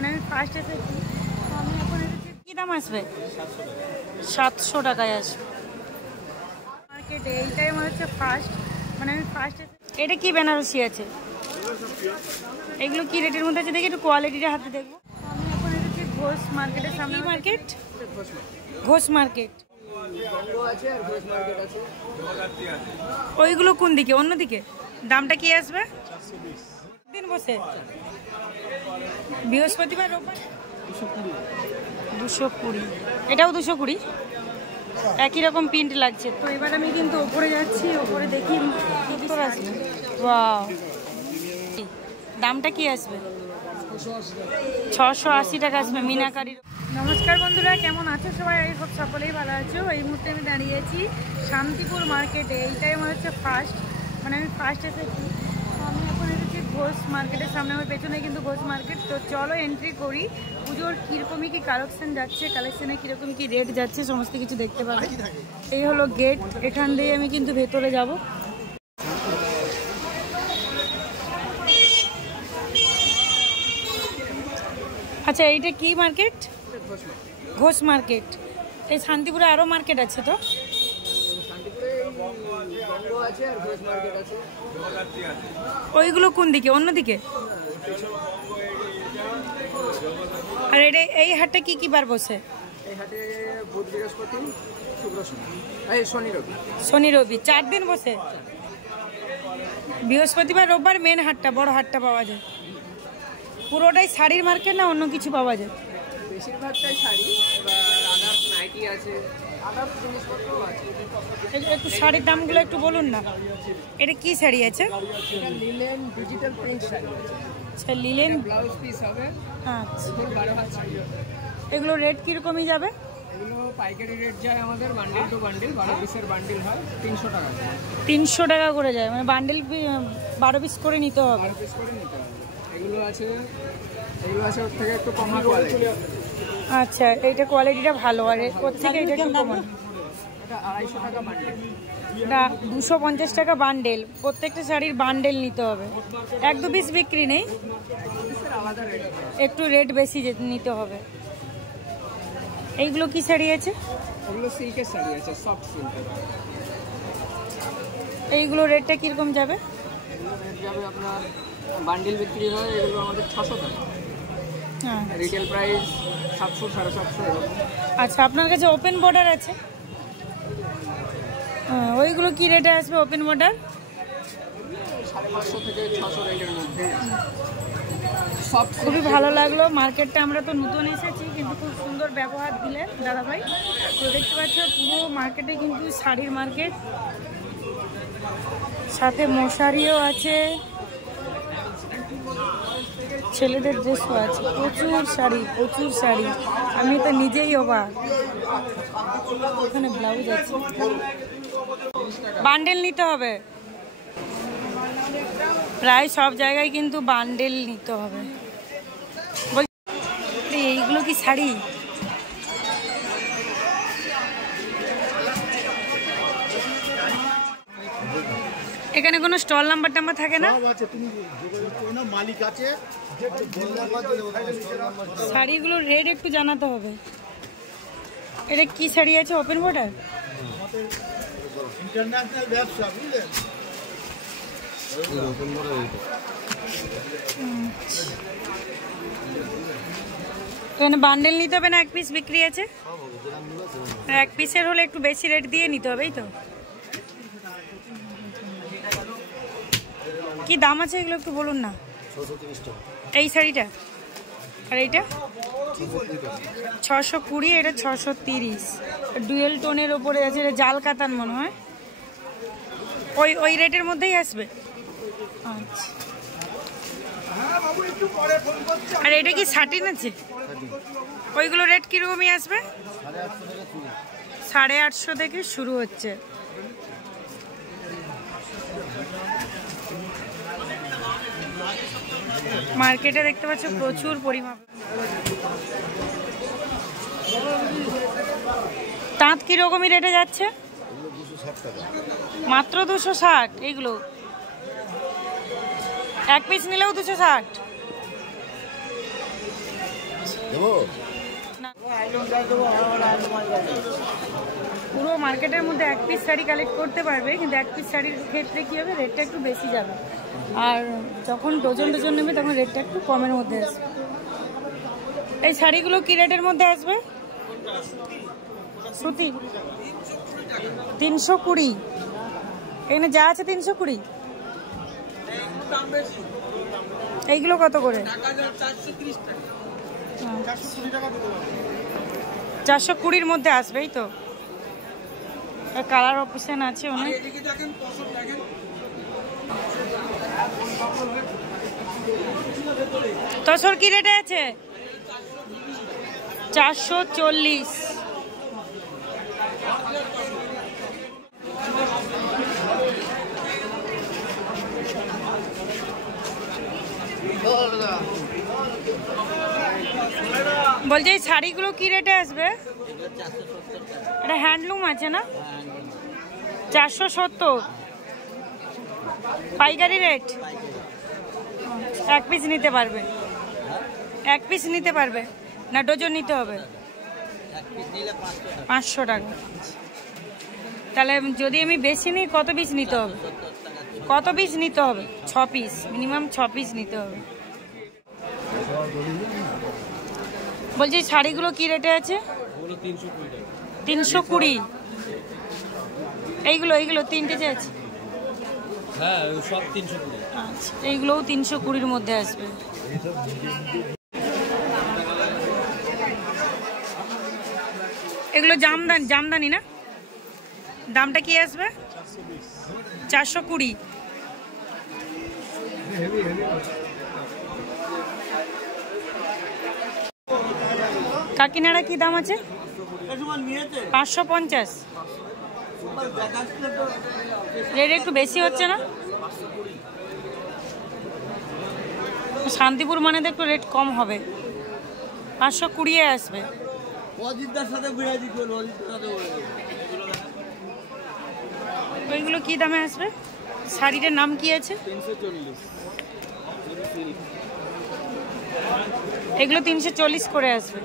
মানে আমি ফার্স্ট এসেছি, তো আমি এখন এসেছি। কী দাম আসবে? 700 টাকায় আসবে মার্কেটে। এইটাই আমার হচ্ছে ফার্স্ট, মানে আমি ফার্স্ট এসেছি। এটা কি বেনারসি আছে? এগুলো কি রেটের মধ্যে আছে দেখি, একটু কোয়ালিটিটা হাতে দেখবো। আমি এখন এসেছি ঘোষ মার্কেটের সামনে। Market Ghosh market. ওইগুলো কোন দিকে? অন্য দিকে? দামটা কি আসবে? দিন বসে বৃহস্পতিবার রোববার 220, এটাও 220, একই রকম প্রিন্ট লাগছে। তো এবার আমি কিন্তু ওপরে যাচ্ছি, ওপরে দেখি দামটা কি আসবে। 680 টাকা আসবে মিনাকারির। নমস্কার বন্ধুরা, কেমন আছো সবাই? এই সব সকলেই ভালো আছো। এই মুহূর্তে আমি দাঁড়িয়েছি শান্তিপুর মার্কেটে। এইটাই আমার হচ্ছে ফার্স্ট, মানে আমি ফার্স্ট এসেছি। তো আমি এখন এসেছি ঘোষ মার্কেটের সামনে, আমার পেছনে কিন্তু ঘোষ মার্কেট। তো চলো এন্ট্রি করি, পুজোর কীরকমই কি কালেকশন যাচ্ছে, কালেকশনে কীরকম কি রেট যাচ্ছে সমস্ত কিছু দেখতে পাবে। এই হলো গেট, এখান দিয়ে আমি কিন্তু ভেতরে যাব। আচ্ছা, এইটা কি মার্কেট? ঘোষ মার্কেট। এই শান্তিপুরে আরও মার্কেট আছে তো? ওইগুলো কোন দিকে? অন্য দিকে? আর এটা এই হাটটা কি কি বার বসে? এই হাটে বুধ, বৃহস্পতি, শুক্র, শনি, রবি। শনি রবি 4 দিন বসে। বৃহস্পতিবার রোববার মেন হাটটা, বড় হাটটা পাওয়া যায়। পুরোটাই শাড়ির মার্কেট না অন্য কিছু পাওয়া যায়? বেশিরভাগটাই শাড়ি, এবার আদার্স নাইটি আছে, আদার্স জিনিসপত্রও আছে। একটু শাড়ির দামগুলো একটু বলুন না। এটা কি শাড়ি আছে? লিলেন ডিজিটাল প্রিন্ট শাড়ি আছে। আচ্ছা, লিলেন ব্লাউজ পিস হবে। আচ্ছা, 12 হাত শাড়ি। এগুলো রেট কীরকমই যাবে? এগুলো পাইকারি রেট যায় আমাদের, বান্ডিল টু বান্ডিল, 12 পিসের বান্ডিল হয় 300 টাকা। 300 টাকা করে যায়, মানে বান্ডেল 12 পিস করে নিতে হবে। 12 পিস করে নিতে হবে। এগুলো আছে ওর থেকে একটু কম কোয়ালিটি। আচ্ছা, এইটা কোয়ালিটিটা ভালো, আর ওর থেকে এটা একটু কম। এটা 250 টাকা বান্ডেল। না, 250 টাকা বান্ডেল। প্রত্যেকটা শাড়ির বান্ডেল নিতে হবে, 1-2 পিস বিক্রি নেই, আলাদা রেট, একটু রেট বেশি নিতে হবে। এইগুলো কি শাড়ি আছে? এগুলো সিল্কের শাড়ি আছে, সফট সিল্কের। এইগুলো রেটটা কীরকম যাবে? এগুলো রেট যাবে আপনার, বান্ডিল বিক্রি হয় এগুলো আমাদের 600 টাকা, রিটেল প্রাইস 700 750 এরকম। আচ্ছা, আপনার কাছে ওপেন বর্ডার আছে? হ্যাঁ, ওইগুলো কি রেটে আসবে ওপেন বর্ডার? 500 থেকে 600 রেটের মধ্যে। খুবই ভালো লাগলো মার্কেটটা। আমরা তো নতুন এসেছি, কিন্তু খুব সুন্দর ব্যবহার দিলেন দাদাভাই। তো দেখতে পাচ্ছ পুরো মার্কেটে কিন্তু শাড়ির মার্কেট, সাথে মশারিও আছে, ছেলেদের ড্রেসও আছে। প্রচুর শাড়ি, প্রচুর শাড়ি। আমি তো নিজেই অবাক। এখানে ব্লাউজ আছে। বান্ডেল নিতে হবে, প্রায় সব জায়গায় কিন্তু বান্ডেল নিতে হবে। এইগুলো কি শাড়ি? এখানে কোনো স্টল নাম্বার টাম্বার থাকে না? শাড়িগুলোর রেট একটু জানাতে হবে। এটা কি শাড়ি আছে ওপেন বর্ডার? ইন্টারন্যাশনাল ব্যবসা, বুঝলেন? এখানে বান্ডেল নিতে হবে না, 1 পিস বিক্রি আছে? 1 পিসের হলে একটু বেশি রেট দিয়ে নিতে হবে, এই তো? কি দাম আছে এগুলো একটু বলুন না। 630 টাকা এই শাড়িটা, আর এইটা 620, এটা 630। ডুয়েল টোনের ওপরে আছে, এটা জাল কাতান মনে হয়। ওই রেটের মধ্যেই আসবে। আচ্ছা, আর এটা কি শাটিন আছে? ওইগুলো রেট কীরকমই আসবে? 850 থেকে শুরু হচ্ছে। মার্কেটে দেখতে পাচ্ছ প্রচুর পরিমাণ। তাঁত কীরকমই রেটে যাচ্ছে? মাত্র 260। এইগুলো 1 পিস নিলেও 260। দেবো না পুরো মার্কেটের মধ্যে এক পিস শাড়ি কালেক্ট করতে পারবে, কিন্তু এক পিস শাড়ির ক্ষেত্রে কী হবে, রেটটা একটু বেশি যাবে। আর যখন ডজন ডজন নেবে তখন রেটটা একটু কমের মধ্যে আসবে। এই শাড়িগুলো কী রেটের মধ্যে আসবে? সুতি 320। এখানে যা আছে 320। এইগুলো কত করে? 420-র মধ্যে আসবে, এই তো। কালার অপশন আছে অনেক। তসর কি রেটে আছে? 440। বলছি এই শাড়িগুলো কি রেটে আসবে? এটা হ্যান্ডলুম আছে না? 470 পাইকারি রেট। এক পিস নিতে পারবে? এক পিস নিতে পারবে না ডজন নিতে হবে? 500 টাকা। তাহলে যদি আমি বেশি নিই কত পিস নিতে হবে? কত পিস নিতে হবে? 6 পিস, মিনিমাম 6 পিস নিতে হবে। বলছি শাড়িগুলো কি রেটে আছে? 320। এইগুলো এইগুলো তিনটে যে আছে, হ্যাঁ সব 320। আচ্ছা, এইগুলোও 320-র মধ্যে আসবে। এগুলো জামদানি না? দামটা কি আসবে? 420। কাকিনাড়া কি দাম আছে? 550। রেট একটু বেশি হচ্ছে না? শান্তিপুর মানে তো একটু রেট কম হবে। 520 আসবে। ওইগুলো কি দামে আসবে? শাড়িটার নাম কি আছে? 340। এগুলো 340 করে আসবে।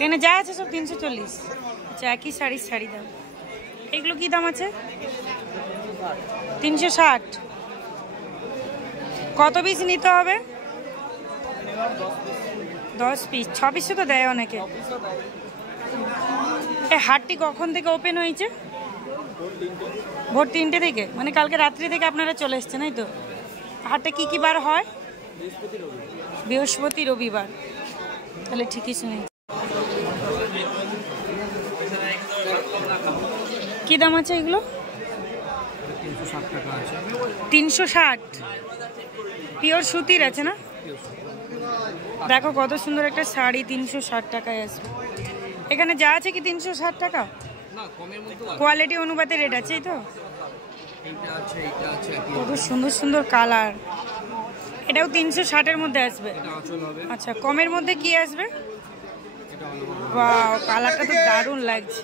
এখানে যা আছে সব 340। আচ্ছা, একই শাড়ি দাম। এগুলো কি দাম আছে? 360। কত পিস নিতে হবে? 10 পিস। 6 পিসও তো দেয় অনেকে। এই হাটটি কখন থেকে ওপেন হয়েছে? ভোর 3টে থেকে, মানে কালকে রাত্রি থেকে আপনারা চলে এসছেন, এই তো। হাটে কি কি বার হয়? বৃহস্পতি রবিবার। তাহলে ঠিকই শুনি। কি দাম আছে এগুলো? 360। পিওর সুতির আছে না? দেখো কত সুন্দর একটা শাড়ি 360 টাকায় আসবে। এখানে যা আছে কি 360 টাকা? কোয়ালিটি অনুপাতে রেট আছে, এই তো। কত সুন্দর সুন্দর কালার। এটাও 360-এর মধ্যে আসবে। আচ্ছা, কমের মধ্যে কি আসবে? ওয়াও, কালারটা তো দারুণ লাগছে।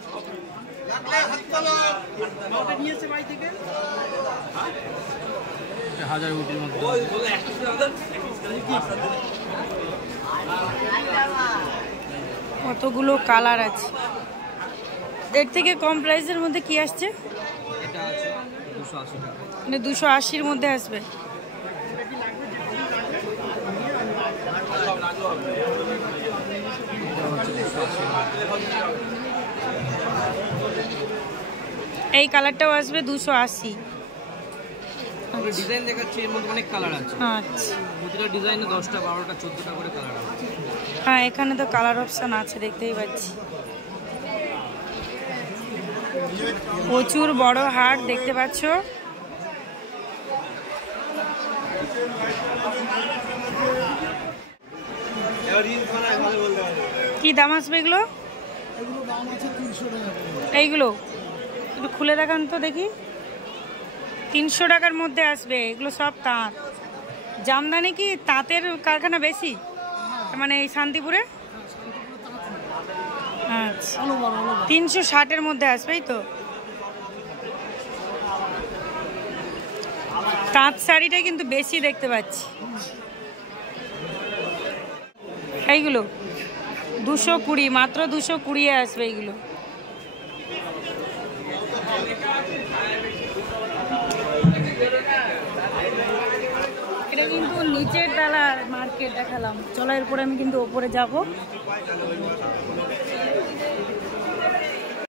কতগুলো কালার আছে। এর থেকে কম প্রাইসের মধ্যে কি আসছে? এটা আছে 280 টাকা। মানে 280-র মধ্যে আসবে। এই কালারটাও আসবে 280। ডিজাইন দেখাচ্ছি, এর মধ্যে অনেক কালার আছে। আচ্ছা, প্রতিটা ডিজাইনে 10টা 12টা 14টা করে কালার আছে। হ্যাঁ, এখানে তো কালার অপশন আছে, দেখতেই পাচ্ছি। প্রচুর বড় হাট দেখতে পাচ্ছ। কি দাম আসবে এগুলো? এইগুলো একটু খুলে দেখান তো দেখি। 300 টাকার মধ্যে আসবে। এগুলো সব তাঁত জামদানি। কি তাঁতের কারখানা বেশি মানে এই শান্তিপুরে? আচ্ছা, 360-এর মধ্যে আসবে, এই তো। তাঁত শাড়িটা কিন্তু বেশি দেখতে পাচ্ছি। এইগুলো 220, মাত্র 220 আসবে এইগুলো। এটা কিন্তু নিচের তলার মার্কেট দেখালাম, চলো এরপরে আমি কিন্তু ওপরে যাব।